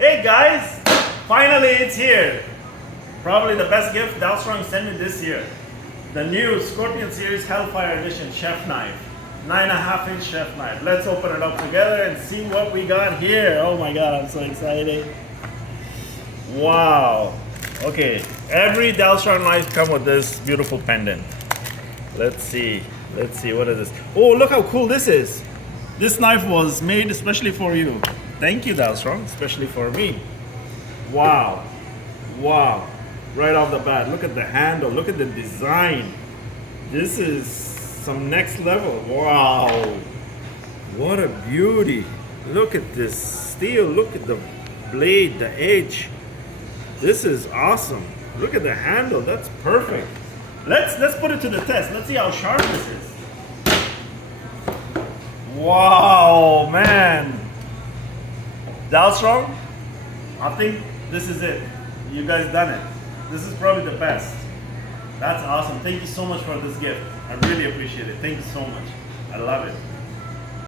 Hey guys, finally it's here. Probably the best gift Dalstrong sent me this year. The new Scorpion Series Hellfire Edition chef knife. 9.5-inch chef knife. Let's open it up together and see what we got here. Oh my god, I'm so excited. Wow. Okay, every Dalstrong knife comes with this beautiful pendant. Let's see, what is this? Oh, look how cool this is. This knife was made especially for you. Thank you, Dalstrong, especially for me. Wow, wow. Right off the bat, look at the handle, look at the design. This is some next level. Wow, what a beauty. Look at this steel, look at the blade, the edge. This is awesome. Look at the handle, that's perfect. Let's put it to the test. Let's see how sharp this is. Wow, man. Dalstrong, I think this is it. You guys done it. This is probably the best. That's awesome. Thank you so much for this gift. I really appreciate it. Thank you so much. I love it.